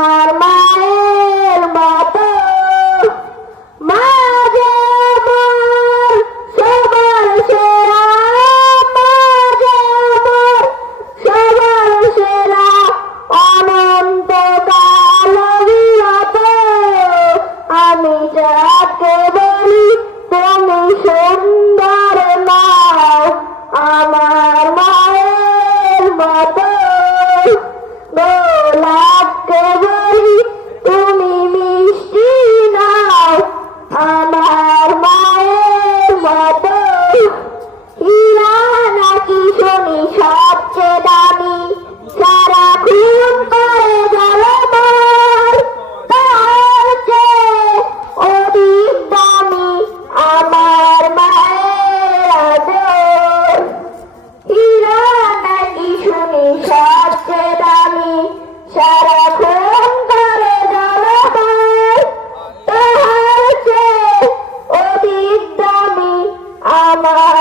karma. সারাক্ষণ করে তাহার চেয়ে আমার